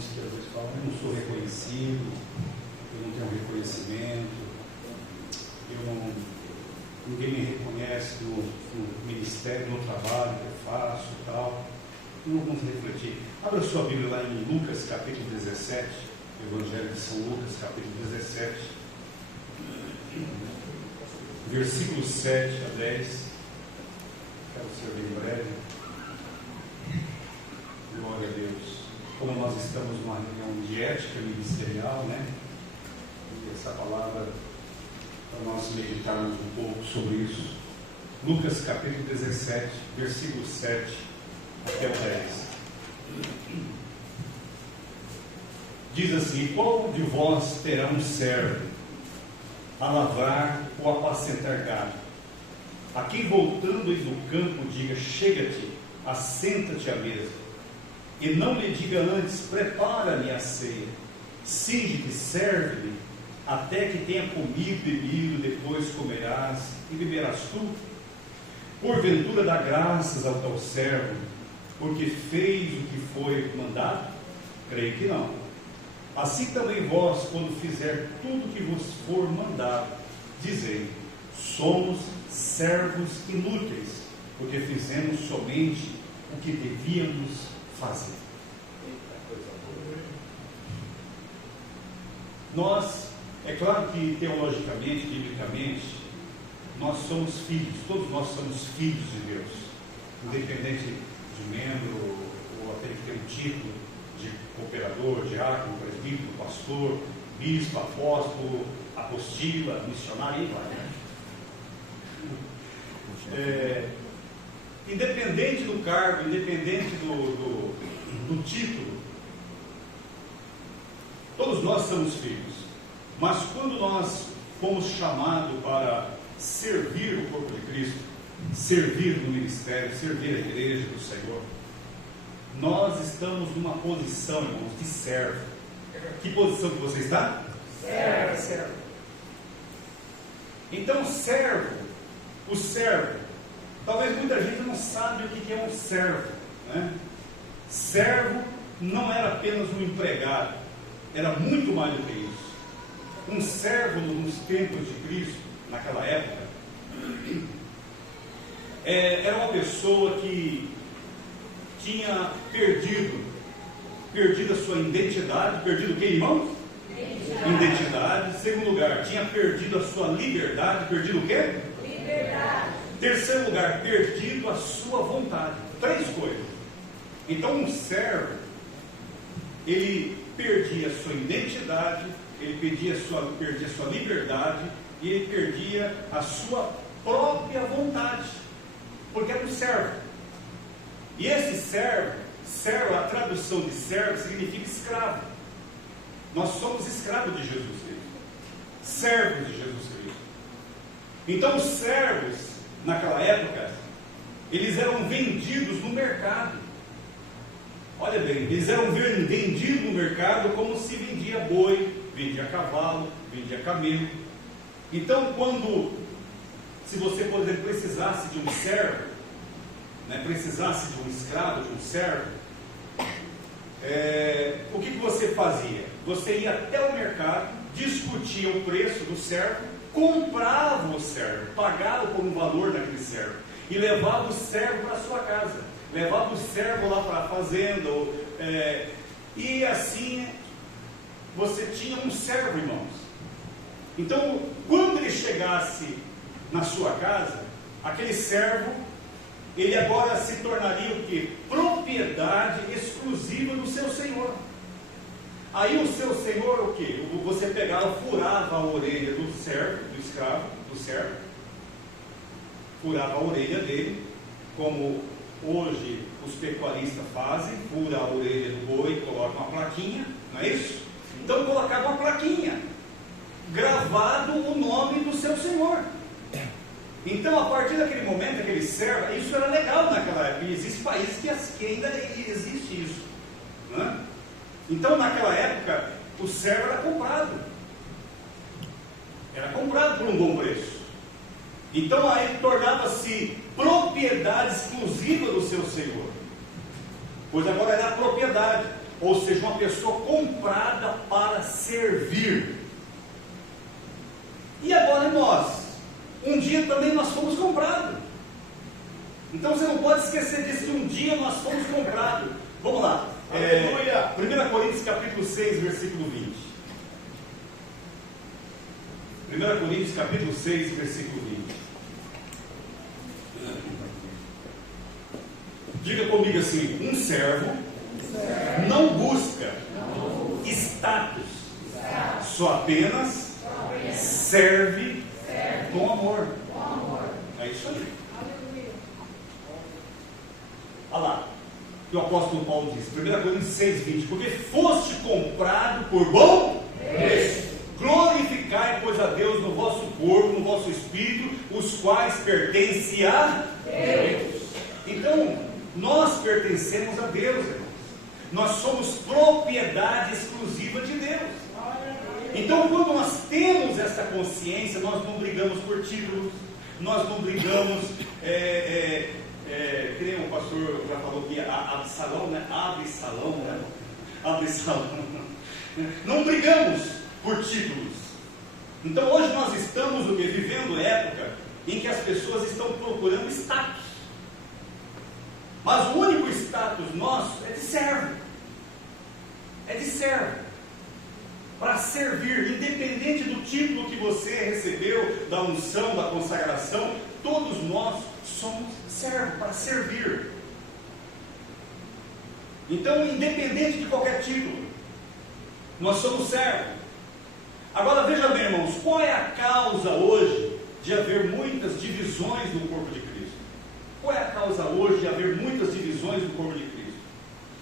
irmãos que às vezes falam, eu não sou reconhecido, eu não tenho reconhecimento, ninguém me reconhece no ministério, no trabalho que eu faço e tal. Então vamos refletir. Abra sua Bíblia lá em Lucas capítulo 17, Evangelho de São Lucas capítulo 17, versículos 7 a 10. Quero ser bem breve. Glória a Deus. Como nós estamos numa reunião de ética ministerial, né? E essa palavra, para nós meditarmos um pouco sobre isso. Lucas capítulo 17, versículo 7 até o 10. Diz assim: qual de vós terá um servo a lavrar ou apacentar gado, a quem voltando do campo diga, chega-te, assenta-te à mesa, e não lhe diga antes, prepara-me a ceia, cinge-te, serve-me, até que tenha comido e bebido, depois comerás e beberás tu? Porventura dá graças ao teu servo, porque fez o que foi mandado? Creio que não. Assim também vós, quando fizer tudo o que vos for mandado, dizei, somos servos inúteis, porque fizemos somente o que devíamos fazer. Nós, é claro que teologicamente, biblicamente, nós somos filhos, todos nós somos filhos de Deus, independente de membro, ou até que tem um título de cooperador, diácono, presbítero, pastor, bispo, apóstolo, apostila, missionário, e vai, né? Independente do cargo, independente do título, todos nós somos filhos. Mas quando nós fomos chamados para servir o corpo de Cristo, servir no ministério, servir a igreja do Senhor, nós estamos numa posição, irmãos, de servo. Que posição que você está? Servo. Então, o servo, talvez muita gente não sabe o que é um servo, né? Servo não era apenas um empregado, era muito mais do que isso. Um servo nos tempos de Cristo, naquela época, era uma pessoa que tinha perdido a sua identidade. Perdido o que, irmãos? Identidade. Em segundo lugar, tinha perdido a sua liberdade. Perdido o quê? Liberdade. Terceiro lugar, perdido a sua vontade. Três coisas. Então, um servo, ele perdia a sua identidade, ele perdia a sua liberdade e ele perdia a sua própria vontade, porque era um servo. E esse servo, a tradução de servo significa escravo. Nós somos escravos de Jesus Cristo, servos de Jesus Cristo. Então os servos, naquela época, eles eram vendidos no mercado. Olha bem, eles eram vendidos no mercado como se vendia boi, vendia cavalo, vendia camelo. Então se você, por exemplo, precisasse de um servo, né, precisasse de um escravo, de um servo, o que você fazia? Você ia até o mercado, discutia o preço do servo, comprava o servo, pagava por um valor daquele servo e levava o servo para a sua casa, levava o servo lá para a fazenda, e assim você tinha um servo, irmãos. Então, quando ele chegasse na sua casa, aquele servo, ele agora se tornaria o quê? Propriedade exclusiva do seu senhor. Aí o seu senhor, o quê? Você pegava, furava a orelha do servo, do escravo, do servo, furava a orelha dele, como hoje os pecuaristas fazem, fura a orelha do boi, coloca uma plaquinha, não é isso? Então colocava uma plaquinha, gravado o nome do seu senhor. Então, a partir daquele momento, aquele servo, isso era legal naquela época, e existem países que ainda existe isso, né? Então, naquela época, o servo era comprado por um bom preço. Então, aí tornava-se propriedade exclusiva do seu senhor, pois agora era a propriedade. ou seja, uma pessoa comprada para servir. E agora nós, um dia também nós fomos comprados. Então você não pode esquecer disso, que um dia nós fomos comprados. Vamos lá. 1 Coríntios capítulo 6, versículo 20. 1 Coríntios capítulo 6, versículo 20. Diga comigo assim: um servo não busca status, só apenas serve com amor. É isso aí. Olha lá, que o apóstolo Paulo diz, 1 Coríntios 6, 20: porque foste comprado por bom preço. Glorificai, pois, a Deus no vosso corpo, no vosso espírito, os quais pertencem a Deus. Então, nós pertencemos a Deus, irmãos. Nós somos propriedade exclusiva de Deus. Então, quando nós temos essa consciência, nós não brigamos por títulos, nós não brigamos, que nem o pastor já falou aqui, Absalão, né? Absalão. Não brigamos por títulos. Então hoje nós estamos vivendo época em que as pessoas estão procurando status. Mas o único status nosso é de servo. É de servo. Para servir, independente do título que você recebeu, da unção, da consagração, todos nós somos servos para servir. Então, independente de qualquer título, nós somos servos. Agora veja bem, irmãos, qual é a causa hoje de haver muitas divisões no corpo de Cristo? Qual é a causa hoje de haver muitas divisões no corpo de Cristo?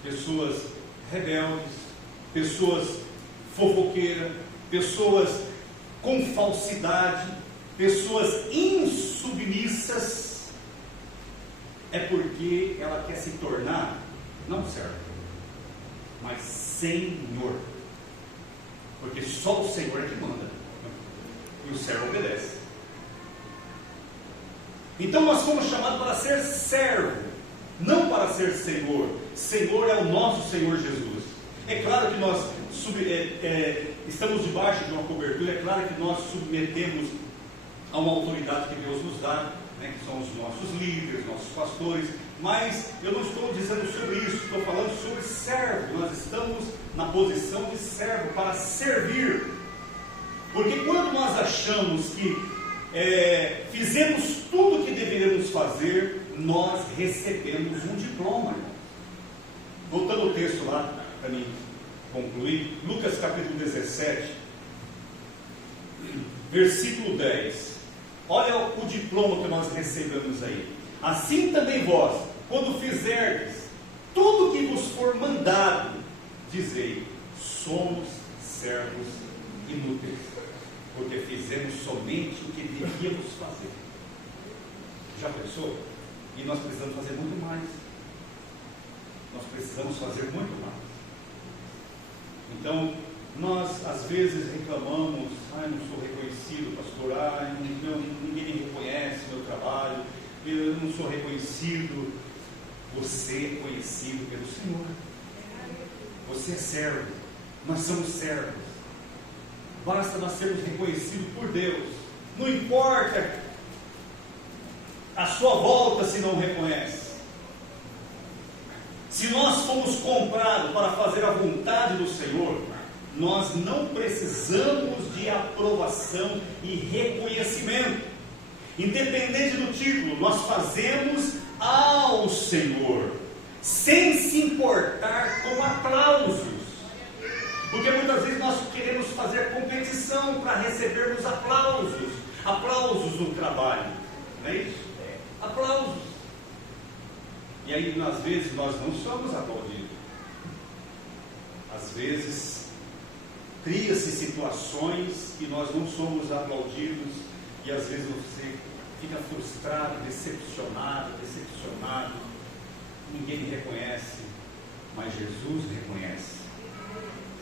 Pessoas rebeldes, pessoas fofoqueiras, pessoas com falsidade, pessoas insubmissas. É porque ela quer se tornar, não servo, mas senhor. Porque só o Senhor é que manda, e o servo obedece. Então nós fomos chamados para ser servo, não para ser Senhor. Senhor é o nosso Senhor Jesus. É claro que nós estamos debaixo de uma cobertura, é claro que nós submetemos a uma autoridade que Deus nos dá, né, que são os nossos líderes, nossos pastores, mas eu não estou dizendo sobre isso, estou falando sobre servo. Nós estamos na posição de servo para servir, porque quando nós achamos que fizemos tudo o que deveríamos fazer, nós recebemos um diploma. Voltando ao texto lá, para mim concluir, Lucas capítulo 17, versículo 10. Olha o diploma que nós recebemos aí. Assim também vós, quando fizerdes tudo o que vos for mandado, dizei: somos servos inúteis, porque fizemos somente o que devíamos fazer. Já pensou? E nós precisamos fazer muito mais. Nós precisamos fazer muito mais. Então, nós às vezes reclamamos: não sou reconhecido, pastor, ninguém me reconhece meu trabalho, eu não sou reconhecido. Você é conhecido pelo Senhor. Você é servo. Nós somos servos. Basta nós sermos reconhecidos por Deus. Não importa a sua volta se não reconhece. Se nós fomos comprados para fazer a vontade do Senhor, nós não precisamos de aprovação e reconhecimento. Independente do título, nós fazemos ao Senhor, sem se importar com aplausos. Porque muitas vezes nós queremos fazer competição para recebermos aplausos. Aplausos no trabalho, não é isso? Aplausos. E aí, às vezes, nós não somos aplaudidos. Às vezes, cria-se situações que nós não somos aplaudidos, e às vezes você fica frustrado, decepcionado, ninguém me reconhece, mas Jesus reconhece.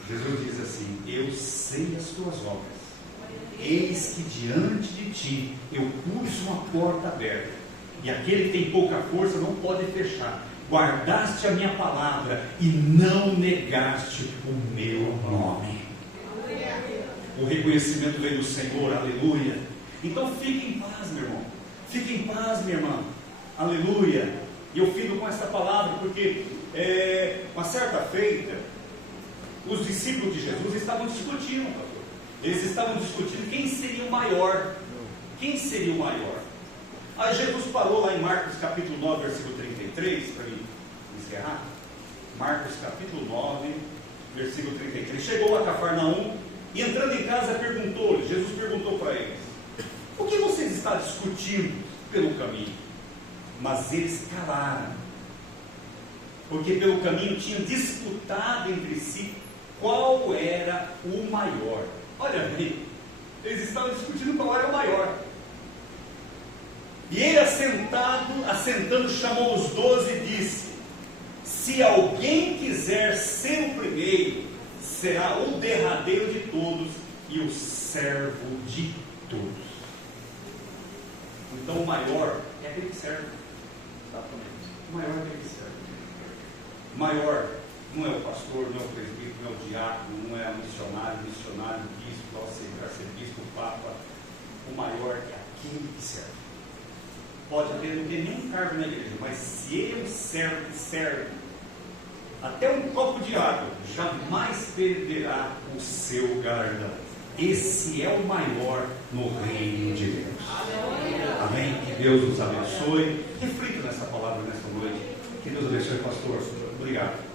Jesus diz assim: eu sei as tuas obras, eis que diante de ti eu pus uma porta aberta, E aquele que tem pouca força não pode fechar. Guardaste a minha palavra e não negaste o meu nome. O reconhecimento veio do Senhor, aleluia. Então fique em paz, meu irmão. Fique em paz, minha irmã. Aleluia. E eu fico com essa palavra porque uma certa feita, os discípulos de Jesus estavam discutindo, pastor. Eles estavam discutindo quem seria o maior. Quem seria o maior? Aí Jesus parou lá em Marcos capítulo 9, versículo 33, para mim encerrar. Marcos capítulo 9, versículo 33. Chegou a Cafarnaum e entrando em casa Jesus perguntou para eles: o que vocês estão discutindo pelo caminho? Mas eles calaram, porque pelo caminho tinham disputado entre si qual era o maior. Olha bem, eles estavam discutindo qual era o maior. E ele assentando, chamou os 12 e disse: se alguém quiser ser o primeiro, será o derradeiro de todos e o servo de todos. Então o maior é aquele que serve. Exatamente. O maior é aquele que serve. O maior não é o pastor, não é o presbítero, não é o diácono, não é o missionário, bispo, arcebispo, papa. O maior é aquele que serve. Pode até não ter nenhum cargo na igreja, mas se ele é um servo que serve, até um copo de água jamais perderá o seu galardão. Esse é o maior no reino de Deus. Amém? Que Deus nos abençoe. Reflita nessa palavra nessa noite. Que Deus abençoe, pastor. Obrigado.